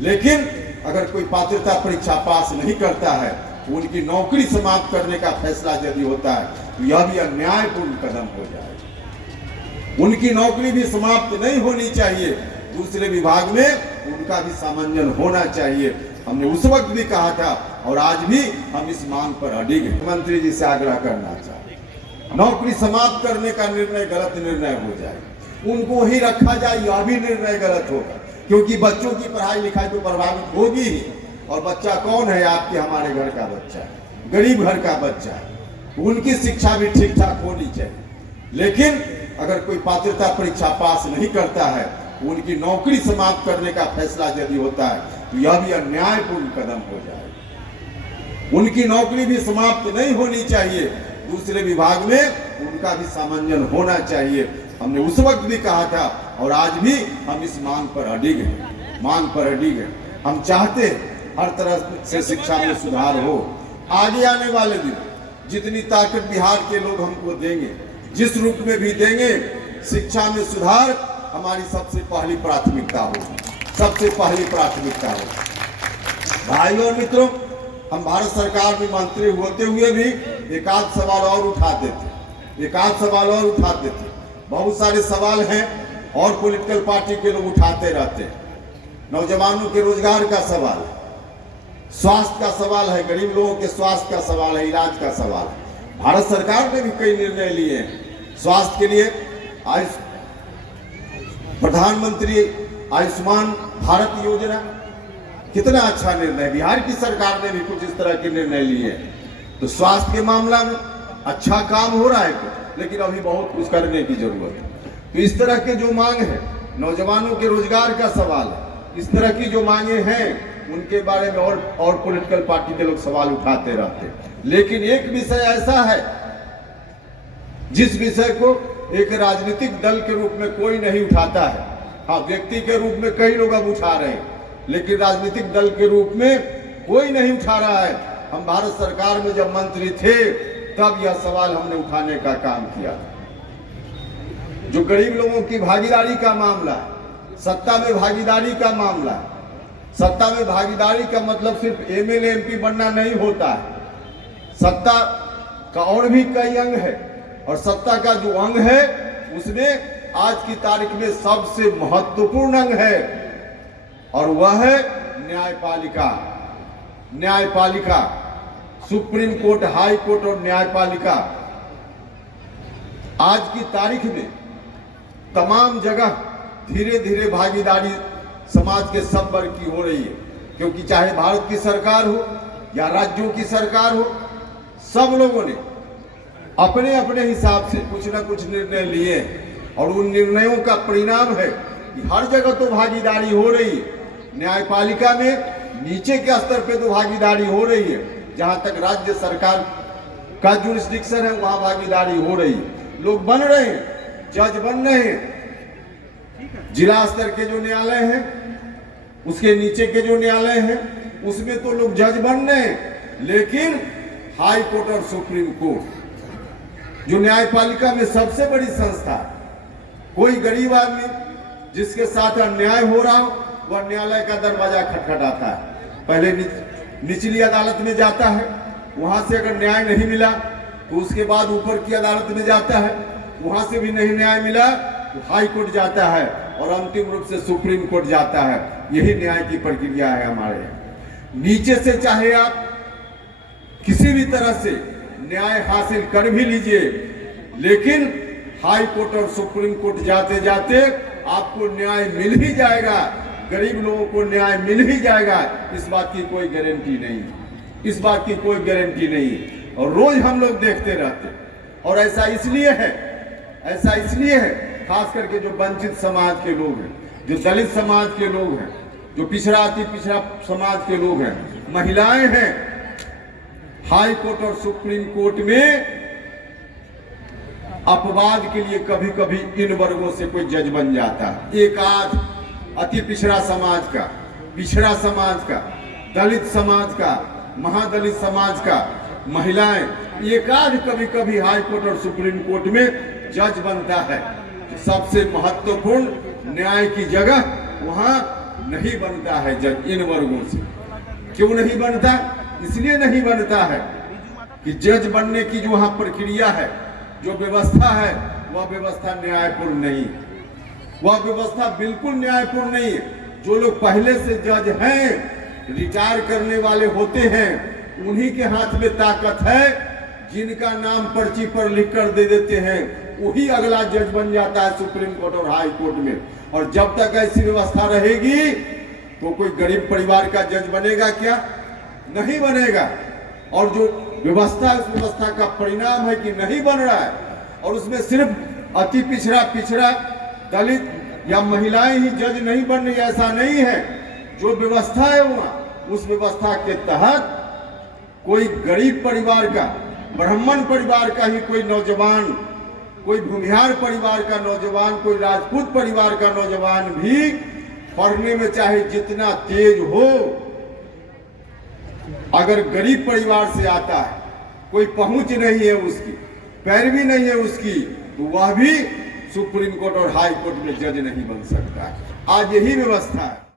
लेकिन अगर कोई पात्रता परीक्षा पास नहीं करता है तो उनकी नौकरी समाप्त करने का फैसला यदि होता है तो यह भी अन्यायपूर्ण कदम हो जाएगा। उनकी नौकरी भी समाप्त नहीं होनी चाहिए, दूसरे विभाग में उनका भी सामंजन होना चाहिए। हमने उस वक्त भी कहा था और आज भी हम इस मांग पर अडिग हैं। मंत्री जी से आग्रह करना चाहिए, नौकरी समाप्त करने का निर्णय गलत निर्णय हो जाए, उनको ही रखा जाए, यह भी निर्णय गलत होगा, क्योंकि बच्चों की पढ़ाई लिखाई तो प्रभावित होगी ही। और बच्चा कौन है? आपके हमारे घर का बच्चा है, गरीब घर का बच्चा है, उनकी शिक्षा भी ठीक ठाक होनी चाहिए। लेकिन अगर कोई पात्रता परीक्षा पास नहीं करता है तो उनकी नौकरी समाप्त करने का फैसला यदि होता है तो यह भी अन्यायपूर्ण कदम हो जाएगा। उनकी नौकरी भी समाप्त नहीं होनी चाहिए, दूसरे विभाग में उनका भी सामंजन होना चाहिए। हमने उस वक्त भी कहा था और आज भी हम इस मांग पर अडिग हैं। हम चाहते हैं हर तरह से शिक्षा में सुधार हो। आगे आने वाले दिन जितनी ताकत बिहार के लोग हमको देंगे, जिस रूप में भी देंगे, शिक्षा में सुधार हमारी सबसे पहली प्राथमिकता होगी, भाइयों और मित्रों, हम भारत सरकार में मंत्री होते हुए भी एक आध सवाल और उठाते थे। बहुत सारे सवाल हैं और पॉलिटिकल पार्टी के लोग उठाते रहते हैं। नौजवानों के रोजगार का सवाल है, स्वास्थ्य का सवाल है, गरीब लोगों के स्वास्थ्य का सवाल है, इलाज का सवाल है। भारत सरकार ने भी कई निर्णय लिए हैं स्वास्थ्य के लिए। प्रधानमंत्री आयुष्मान भारत योजना कितना अच्छा निर्णय, बिहार की सरकार ने भी कुछ इस तरह के निर्णय लिए हैं। तो स्वास्थ्य के मामला में अच्छा काम हो रहा है कुछ, लेकिन अभी बहुत कुछ करने की जरूरत है। तो इस तरह के जो मांग है, नौजवानों के रोजगार का सवाल है, इस तरह की जो मांगे हैं उनके बारे में और पॉलिटिकल पार्टी के लोग सवाल उठाते रहते हैं। लेकिन एक विषय ऐसा है जिस विषय को एक राजनीतिक दल के रूप में कोई नहीं उठाता है। हाँ, व्यक्ति के रूप में कई लोग अब उठा रहे हैं, लेकिन राजनीतिक दल के रूप में कोई नहीं उठा रहा है। हम भारत सरकार में जब मंत्री थे तब यह सवाल हमने उठाने का काम किया। जो गरीब लोगों की भागीदारी का मामला है, सत्ता में भागीदारी का मामला है। सत्ता में भागीदारी का मतलब सिर्फ एमएलए एमपी बनना नहीं होता है, सत्ता का और भी कई अंग है। और सत्ता का जो अंग है उसमें आज की तारीख में सबसे महत्वपूर्ण अंग है और वह है न्यायपालिका। सुप्रीम कोर्ट, हाई कोर्ट और न्यायपालिका आज की तारीख में तमाम जगह धीरे धीरे भागीदारी समाज के सब वर्ग की हो रही है, क्योंकि चाहे भारत की सरकार हो या राज्यों की सरकार हो, सब लोगों ने अपने अपने हिसाब से कुछ न कुछ निर्णय लिए और उन निर्णयों का परिणाम है कि हर जगह तो भागीदारी हो रही है। न्यायपालिका में नीचे के स्तर पे तो भागीदारी हो रही है, जहां तक राज्य सरकार का जुरिस्डिक्शन है वहां भागीदारी हो रही है। लोग बन रहे हैं, जज बन रहे हैं। जिला स्तर के जो न्यायालय हैं, उसके नीचे के जो न्यायालय हैं, उसमें तो लोग जज बन रहे हैं। लेकिन हाई कोर्ट और सुप्रीम कोर्ट, जो न्यायपालिका में सबसे बड़ी संस्था, कोई गरीब आदमी जिसके साथ अन्याय हो रहा हो वह न्यायालय का दरवाजा खटखटाता है। पहले निचली अदालत में जाता है, वहां से अगर न्याय नहीं मिला तो उसके बाद ऊपर की अदालत में जाता है, वहां से भी नहीं न्याय मिला तो हाई कोर्ट जाता है और अंतिम रूप से सुप्रीम कोर्ट जाता है। यही न्याय की प्रक्रिया है हमारे यहाँ। नीचे से चाहे आप किसी भी तरह से न्याय हासिल कर भी लीजिए, लेकिन हाई कोर्ट और सुप्रीम कोर्ट जाते जाते आपको न्याय मिल ही जाएगा, गरीब लोगों को न्याय मिल ही जाएगा। इस बात की कोई गारंटी नहीं, और रोज हम लोग देखते रहते हैं। और ऐसा इसलिए है खास करके जो वंचित समाज के लोग हैं, जो दलित समाज के लोग हैं, जो पिछड़ा अति पिछड़ा समाज के लोग हैं, महिलाएं हैं, हाई कोर्ट और सुप्रीम कोर्ट में अपवाद के लिए कभी कभी इन वर्गों से कोई जज बन जाता है। एक आध अति पिछड़ा समाज का, दलित समाज का, महादलित समाज का, महिलाएं, एक आध कभी कभी हाई कोर्ट और सुप्रीम कोर्ट में जज बनता है। सबसे महत्वपूर्ण न्याय की जगह वहां नहीं बनता है जज इन वर्गों से। क्यों नहीं बनता? इसलिए नहीं बनता है कि जज बनने की जो वहां प्रक्रिया है, जो व्यवस्था है, वह व्यवस्था न्यायपूर्ण नहीं, वह व्यवस्था बिल्कुल न्यायपूर्ण नहीं है। जो लोग पहले से जज हैं, रिटायर करने वाले होते हैं, उन्हीं के हाथ में ताकत है। जिनका नाम पर्ची पर लिख कर दे देते हैं, वही अगला जज बन जाता है सुप्रीम कोर्ट और हाई कोर्ट में। और जब तक ऐसी व्यवस्था रहेगी तो कोई गरीब परिवार का जज बनेगा क्या? नहीं बनेगा। और जो व्यवस्था, उस व्यवस्था का परिणाम है कि नहीं बन रहा है, और उसमें सिर्फ अति पिछड़ा दलित या महिलाएं ही जज नहीं बन रही, ऐसा नहीं है। जो व्यवस्था है वहां, उस व्यवस्था के तहत कोई गरीब परिवार का, ब्राह्मण परिवार का ही कोई नौजवान, कोई भूमिहार परिवार का नौजवान, कोई राजपूत परिवार का नौजवान भी पढ़ने में चाहे जितना तेज हो, अगर गरीब परिवार से आता है, कोई पहुंच नहीं है उसकी, पैरवी नहीं है उसकी, तो वह भी सुप्रीम कोर्ट और हाई कोर्ट में जज नहीं बन सकता है। आज यही व्यवस्था है।